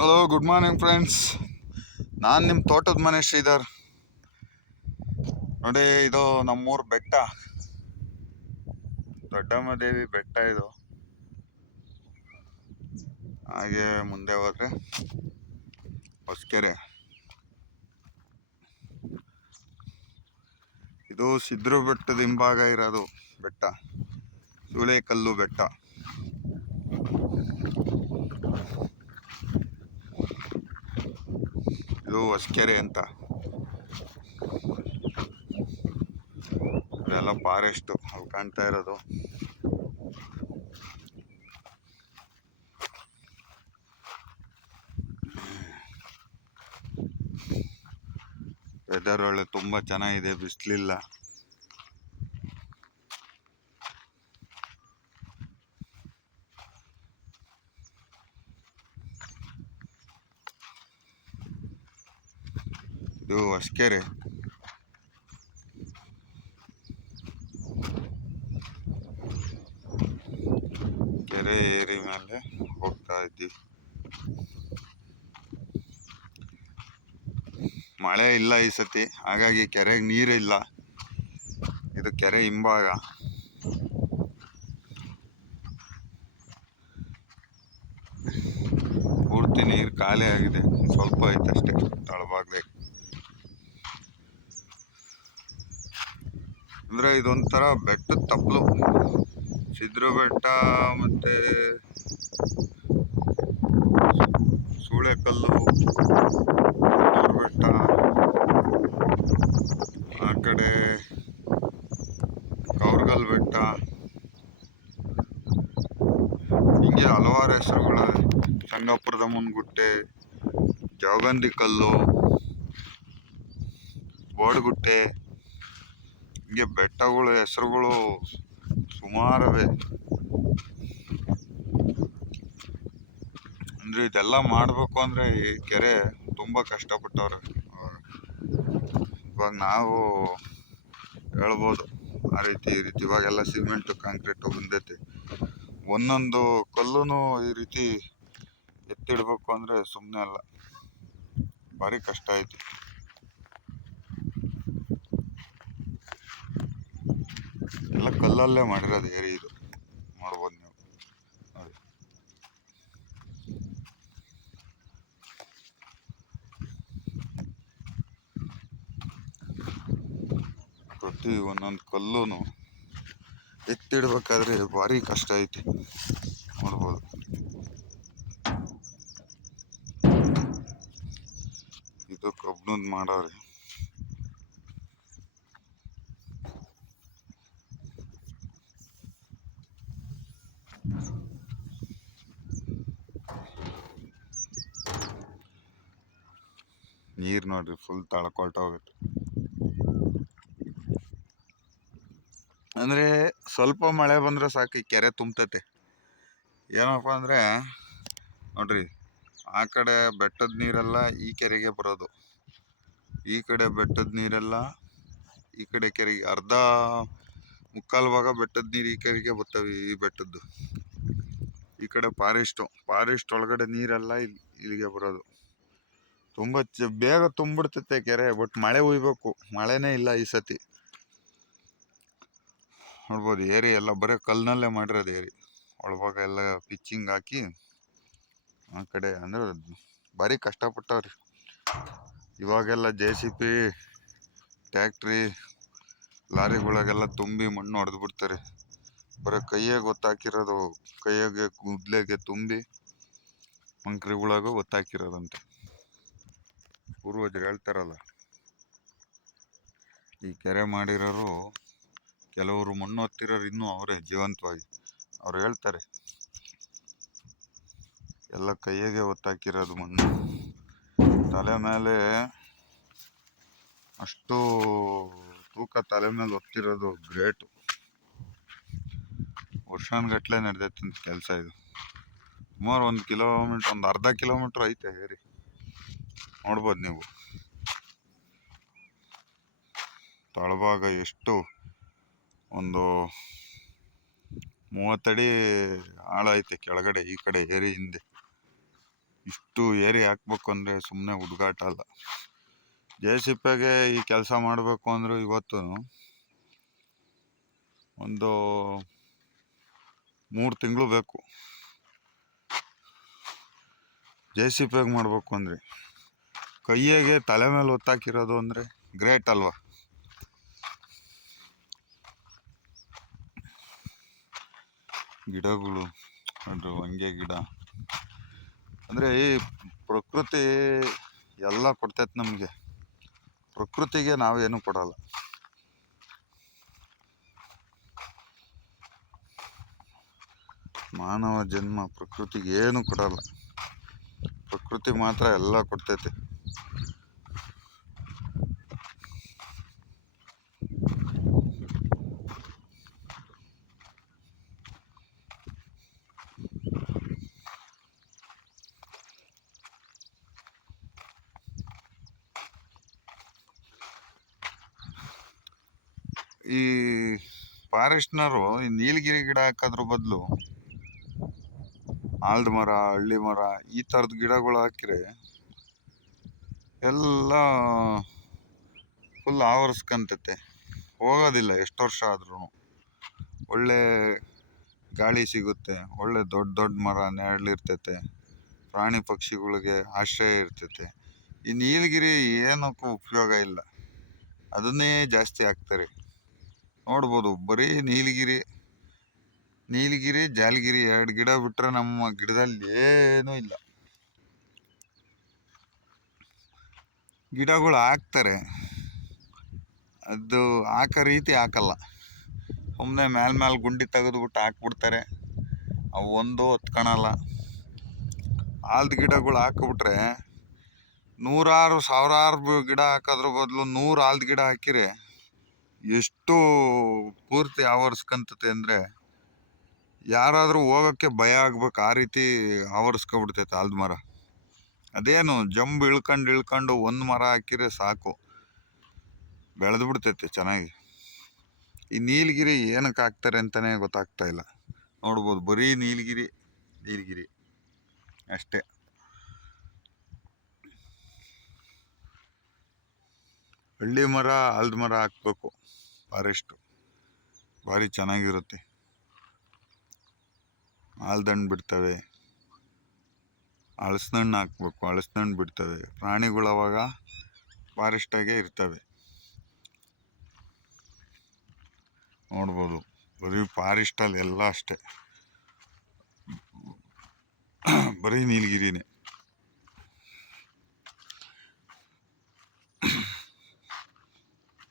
Hello, good morning friends. ನಾನು ನಿಮ್ಮ ತೋಟದ ಮನೆ ಶ್ರೀಧರ್. ನೋಡಿ, ಇದು ನಮ್ಮೂರು ಬೆಟ್ಟ, ದೊಡ್ಡಮ್ಮದೇವಿ ಬೆಟ್ಟ ಇದು. ಹಾಗೆ ಮುಂದೆ ಹೋದ್ರೆ ಹೊಸಕೆರೆ. ಇದು ಸಿದ್ರು ಬೆಟ್ಟದ ಹಿಂಭಾಗ ಇರೋದು ಬೆಟ್ಟ, ಸೂಳೆಕಲ್ಲು ಬೆಟ್ಟ. ಇದು ಹೊಸಕೆರೆ ಅಂತ. ಇದೆಲ್ಲ ಫಾರೆಸ್ಟು ಅಲ್ಲಿ ಕಾಣ್ತಾ ಇರೋದು. ವೆದರ್ ಒಳ್ಳೆ ತುಂಬ ಚೆನ್ನಾಗಿದೆ, ಬಿಸಿಲಿಲ್ಲ. ಇದು ಹೊಸಕೆರೆ. ಕೆರೆ ಏರಿ ಮೇಲೆ ಹೋಗ್ತಾ ಇದ್ದೀವಿ. ಮಳೆ ಇಲ್ಲ ಈ ಸತಿ, ಹಾಗಾಗಿ ಕೆರೆಗೆ ನೀರಿಲ್ಲ. ಇದು ಕೆರೆ ಹಿಂಭಾಗ. ಪೂರ್ತಿ ನೀರು ಖಾಲಿ ಆಗಿದೆ, ಸ್ವಲ್ಪ ಐತೆ ಅಷ್ಟೇ ತಳಭಾಗದಾಗ. ಅಂದ್ರೆ ಇದೊಂಥರ ಬೆಟ್ಟದ ತಪ್ಪಲು. ಸಿದ್ರು ಬೆಟ್ಟ ಮತ್ತೆ ಸೂಳೆಕಲ್ಲು ಬೆಟ್ಟ, ಆ ಕಡೆ ಕೌರ್ಗಲ್ ಬೆಟ್ಟ, ಹಿಂಗೆ ಹಲವಾರು ಹೆಸರುಗಳ. ಸಂಗಾಪುರದ ಮುನ್ಗುಟ್ಟೆ, ಜೋಗಂದಿ ಕಲ್ಲು, ಬೋಡ್ಗುಟ್ಟೆ, ಹಿಂಗೆ ಬೆಟ್ಟಗಳು ಹೆಸರುಗಳು ಸುಮಾರವೆ. ಅಂದ್ರೆ ಇದೆಲ್ಲ ಮಾಡಬೇಕು ಅಂದ್ರೆ ಈ ಕೆರೆ ತುಂಬ ಕಷ್ಟಪಟ್ಟವ್ರೆ. ಇವಾಗ ನಾವು ಹೇಳ್ಬೋದು ಆ ರೀತಿ ಈ ರೀತಿ. ಇವಾಗೆಲ್ಲ ಸಿಮೆಂಟು ಕಾಂಕ್ರೀಟು ಬಂದೈತಿ. ಒಂದೊಂದು ಕಲ್ಲೂ ಈ ರೀತಿ ಎತ್ತಿಡ್ಬೇಕು ಅಂದ್ರೆ ಸುಮ್ಮನೆ ಅಲ್ಲ, ಭಾರಿ ಕಷ್ಟ ಐತಿ. ಎಲ್ಲ ಕಲ್ಲಲ್ಲೇ ಮಾಡಿರೋದು ಏರಿ ಇದು, ನೋಡ್ಬೋದು ನೀವು. ನೋಡಿ, ಪ್ರತಿ ಒಂದೊಂದು ಕಲ್ಲೂ ಎತ್ತಿಡ್ಬೇಕಾದ್ರೆ ಭಾರಿ ಕಷ್ಟ ಐತಿ, ನೋಡ್ಬೋದು. ಇದು ಕಬ್ಬಿಣದ ಮಾಡವ್ರೆ. ನೀರು ನೋಡ್ರಿ, ಫುಲ್ ತಳ್ಕೊಳ್ತೋಗುತ್ತೆ. ಅಂದರೆ ಸ್ವಲ್ಪ ಮಳೆ ಬಂದರೆ ಸಾಕು, ಈ ಕೆರೆ ತುಂಬ್ತತೆ. ಏನಪ್ಪ ಅಂದರೆ ನೋಡ್ರಿ, ಆ ಕಡೆ ಬೆಟ್ಟದ ನೀರೆಲ್ಲ ಈ ಕೆರೆಗೆ ಬರೋದು, ಈ ಕಡೆ ಬೆಟ್ಟದ ನೀರೆಲ್ಲ ಈ ಕಡೆ ಕೆರೆಗೆ. ಅರ್ಧ ಮುಕ್ಕಾಲು ಭಾಗ ಬೆಟ್ಟದ ನೀರು ಈ ಕೆರೆಗೆ ಬರ್ತವೆ, ಈ ಬೆಟ್ಟದ್ದು. ಈ ಕಡೆ ಫಾರೆಸ್ಟ್ ಒಳಗಡೆ ನೀರೆಲ್ಲ ಇಲ್ಲಿಗೆ ಬರೋದು. ತುಂಬ ಬೇಗ ತುಂಬಿಡ್ತೈತೆ ಕೆರೆ. ಬಟ್ ಮಳೆ ಹುಯ್ಬೇಕು, ಮಳೆನೇ ಇಲ್ಲ ಈ ಸತಿ. ನೋಡ್ಬೋದು, ಏರಿ ಎಲ್ಲ ಬರೀ ಕಲ್ಲಿನಲ್ಲೇ ಮಾಡಿರೋದು ಏರಿ. ಒಳಭಾಗ ಎಲ್ಲ ಪಿಚ್ಚಿಂಗ್ ಹಾಕಿ ಆ ಕಡೆ. ಅಂದ್ರೆ ಭಾರಿ ಕಷ್ಟಪಟ್ಟವ್ರಿ. ಇವಾಗೆಲ್ಲ JCB, ಟ್ಯಾಕ್ಟ್ರಿ, ಲಾರಿಗಳಿಗೆಲ್ಲ ತುಂಬಿ ಮಣ್ಣು ಹೊಡೆದು ಬಿಡ್ತಾರೆ. ಬರೀ ಕೈಯಾಗ ಗೊತ್ತಾಕಿರೋದು, ಕೈಯಾಗೆ ಗುದ್ಲೆಗೆ ತುಂಬಿ ಮಂಕ್ರಿಗಳಾಗ ಗೊತ್ತಾಕಿರೋದಂತೆ. ಪೂರ್ವಜರು ಹೇಳ್ತಾರಲ್ಲ, ಈ ಕೆರೆ ಮಾಡಿರೋರು ಕೆಲವರು ಮಣ್ಣು ಹೊತ್ತಿರೋರು ಇನ್ನೂ ಅವರೇ ಜೀವಂತವಾಗಿ. ಅವ್ರು ಹೇಳ್ತಾರೆ, ಎಲ್ಲ ಕೈಯಾಗೆ ಒತ್ತಾಕಿರೋದು ಮಣ್ಣು. ತಲೆ ಮೇಲೆ ಅಷ್ಟು ತೂಕ ತಲೆ ಮೇಲೆ ಹೊತ್ತಿರೋದು ಗ್ರೇಟು. ವರ್ಷಾನುಗಟ್ಲೆ ನಡೆದೈತಂತ ಕೆಲಸ ಇದು. ಸುಮಾರು 1 ಕಿಲೋಮೀಟ್ರ್, ಒಂದು ಅರ್ಧ ಕಿಲೋಮೀಟ್ರ್ ಐತೆ ಏರಿ, ನೋಡ್ಬೋದು ನೀವು. ತಳಭಾಗ ಎಷ್ಟು, ಒಂದು 30 ಅಡಿ ಆಳ ಐತೆ ಕೆಳಗಡೆ, ಈ ಕಡೆ ಏರಿ ಹಿಂದೆ. ಇಷ್ಟು ಏರಿ ಹಾಕ್ಬೇಕು ಅಂದರೆ ಸುಮ್ಮನೆ ಹುಡುಗಾಟ ಅಲ್ಲ. JCPಗೆ ಈ ಕೆಲಸ ಮಾಡಬೇಕು ಅಂದರೂ ಇವತ್ತು ಒಂದು 3 ತಿಂಗಳು ಬೇಕು. JCPಗೆ ಮಾಡಬೇಕು ಅಂದರೆ ಕೈಯಾಗೆ ತಲೆ ಮೇಲೆ ಒತ್ತಾಕಿರೋದು ಅಂದರೆ ಗ್ರೇಟ್ ಅಲ್ವಾ. ಗಿಡಗಳು ಅದು ಹಂಗೆ ಗಿಡ ಅಂದರೆ ಈ ಪ್ರಕೃತಿ ಎಲ್ಲ ಕೊಡ್ತೈತೆ ನಮಗೆ. ಪ್ರಕೃತಿಗೆ ನಾವೇನು ಕೊಡಲ್ಲ. ಮಾನವ ಜನ್ಮ ಪ್ರಕೃತಿಗೆ ಏನು ಕೊಡಲ್ಲ. ಪ್ರಕೃತಿ ಮಾತ್ರ ಎಲ್ಲ ಕೊಡ್ತೈತೆ. ಈ ಫಾರೆಸ್ಟ್ನವರು ಈ ನೀಲಗಿರಿ ಗಿಡ ಹಾಕೋದ್ರ ಬದಲು ಆಲ್ದ ಮರ, ಹಳ್ಳಿ ಮರ ಈ ಥರದ ಗಿಡಗಳು ಹಾಕಿದ್ರೆ ಎಲ್ಲ ಫುಲ್ ಆವರಿಸ್ಕೊಂತತೆ, ಹೋಗೋದಿಲ್ಲ ಎಷ್ಟು ವರ್ಷ ಆದ್ರೂ. ಒಳ್ಳೆ ಗಾಳಿ ಸಿಗುತ್ತೆ, ಒಳ್ಳೆ ದೊಡ್ಡ ದೊಡ್ಡ ಮರ ನೆರಳಿರ್ತೈತೆ, ಪ್ರಾಣಿ ಪಕ್ಷಿಗಳಿಗೆ ಆಶ್ರಯ ಇರ್ತೈತೆ. ಈ ನೀಲಗಿರಿ ಏನಕ್ಕೂ ಉಪಯೋಗ ಇಲ್ಲ, ಅದನ್ನೇ ಜಾಸ್ತಿ ಹಾಕ್ತಾರೆ. ನೋಡ್ಬೋದು, ಬರೀ ನೀಲಗಿರಿ ಜಾಲಗಿರಿ 2 ಗಿಡ ಬಿಟ್ರೆ ನಮ್ಮ ಗಿಡದಲ್ಲಿ ಏನೂ ಇಲ್ಲ. ಗಿಡಗಳು ಹಾಕ್ತಾರೆ, ಅದು ಹಾಕೋ ರೀತಿ ಹಾಕಲ್ಲ. ಸುಮ್ಮನೆ ಮೇಲೆ ಗುಂಡಿ ತೆಗೆದುಬಿಟ್ಟು ಹಾಕ್ಬಿಡ್ತಾರೆ. ಅವು ಒಂದು ಹೊತ್ಕೊಳಲ್ಲ. ಆಲ್ದ ಗಿಡಗಳು ಹಾಕಿಬಿಟ್ರೆ 100 ಸಾವಿರಾರು ಗಿಡ ಹಾಕೋದ್ರ ಬದಲು 100 ಆಲ್ದ ಗಿಡ ಹಾಕಿರೆ ಎಷ್ಟು ಪೂರ್ತಿ ಆವರಿಸ್ಕೊಂತತೆ ಅಂದರೆ ಯಾರಾದರೂ ಹೋಗೋಕ್ಕೆ ಭಯ ಆಗ್ಬೇಕು, ಆ ರೀತಿ ಆವರಿಸ್ಕೊಬಿಡ್ತೈತೆ ಆಲ್ದ ಮರ. ಅದೇನು ಜಂಬ್ ಇಳ್ಕೊಂಡು ಒಂದು ಮರ ಹಾಕಿದ್ರೆ ಸಾಕು, ಬೆಳೆದು ಬಿಡ್ತೈತೆ ಚೆನ್ನಾಗಿ. ಈ ನೀಲಗಿರಿ ಏನಕ್ಕೆ ಹಾಕ್ತಾರೆ ಅಂತಲೇ ಗೊತ್ತಾಗ್ತಾ ಇಲ್ಲ. ನೋಡ್ಬೋದು, ಬರೀ ನೀಲಗಿರಿ ಅಷ್ಟೇ. ಹಳ್ಳಿ ಮರ, ಆಲ್ದ ಮರ ಹಾಕ್ಬೇಕು. ಫಾರೆಸ್ಟು ಭಾರಿ ಚೆನ್ನಾಗಿರುತ್ತೆ. ಆಲ್ದಣ್ಣು ಬಿಡ್ತವೆ, ಹಲಸಿನಣ್ಣು ಹಾಕ್ಬೇಕು, ಹಲಸಿನಣ್ಣು ಬಿಡ್ತವೆ. ಪ್ರಾಣಿಗಳು ಅವಾಗ ಫಾರೆಸ್ಟಾಗೆ ಇರ್ತವೆ. ನೋಡ್ಬೋದು, ಬರೀ ಫಾರೆಸ್ಟಲ್ಲಿ ಎಲ್ಲ ಅಷ್ಟೇ, ಬರೀ ನೀಲಗಿರಿನೇ.